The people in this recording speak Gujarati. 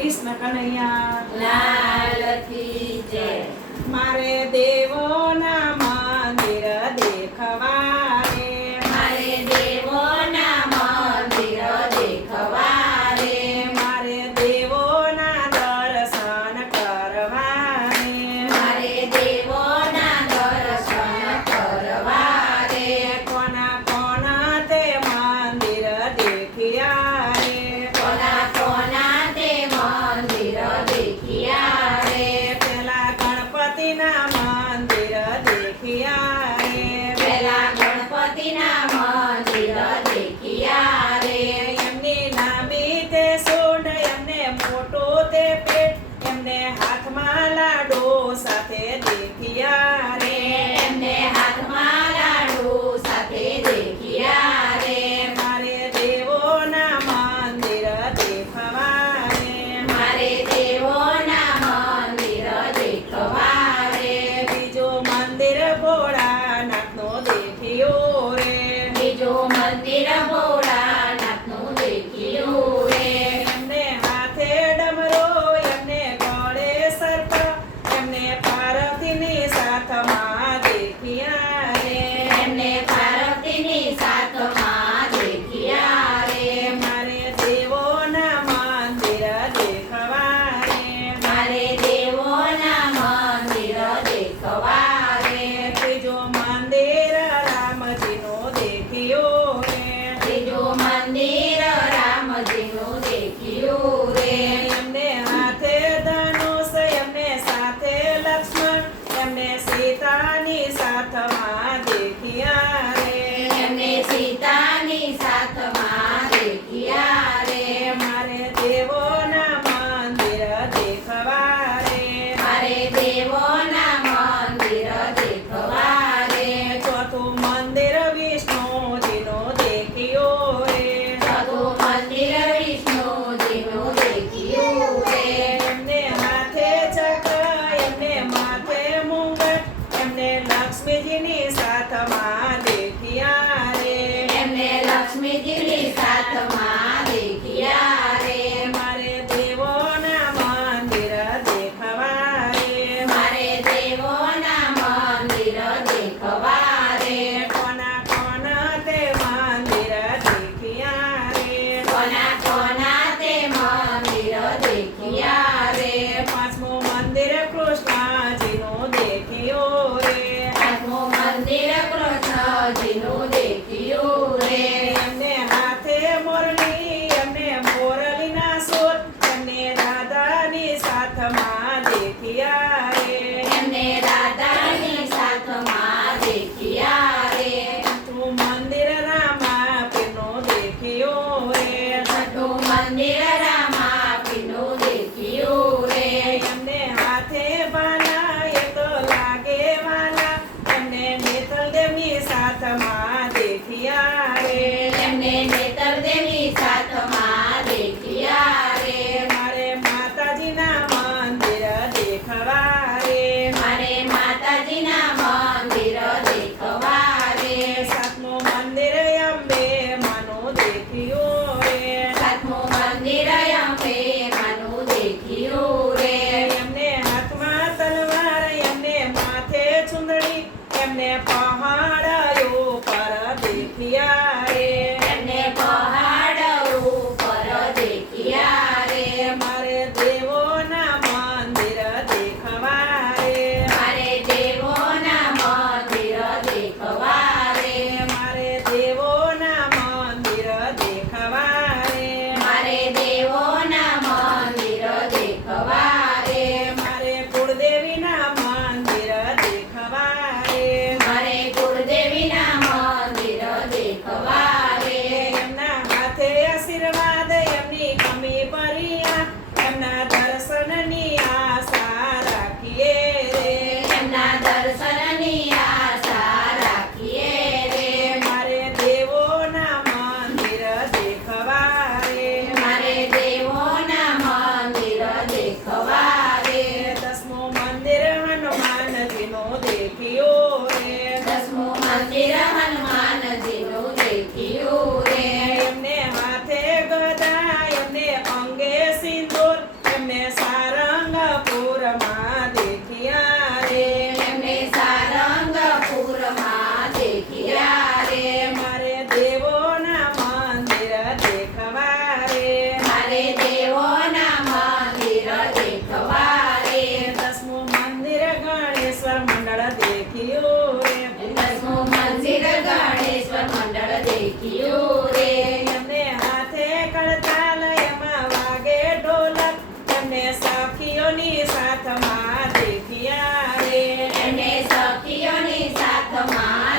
કૃષ્ણ કનૈયા. લાલ કી જય. મારે દેવોના એમને હાથમાં લાડો સાથે દેખ્યા રે એમને હાથમાં લાડો સાથે દેખ્યા રે મારે દેવોના મંદિર દેખવા રે મારે દેવોના મંદિર દેખવા રે બીજો મંદિર ભોળાનાથનો દેખ્યો રે બીજો મંદિર ભોળા લક્ષ્મીજીની સાથમાં દેખ્યા રે એમને લક્ષ્મીજીની સાથમાં ગણેશ્વર મંડળ દેખ્યું રે. દસમું મંદિર ગણેશ્વર મંડળ દેખ્યું રે. એમને હાથે કડતાલ એમાં વાગે ઢોલક. તમને સખીઓની સાથમાં દેખ્યા રે. એમને સખીઓની સાથમાં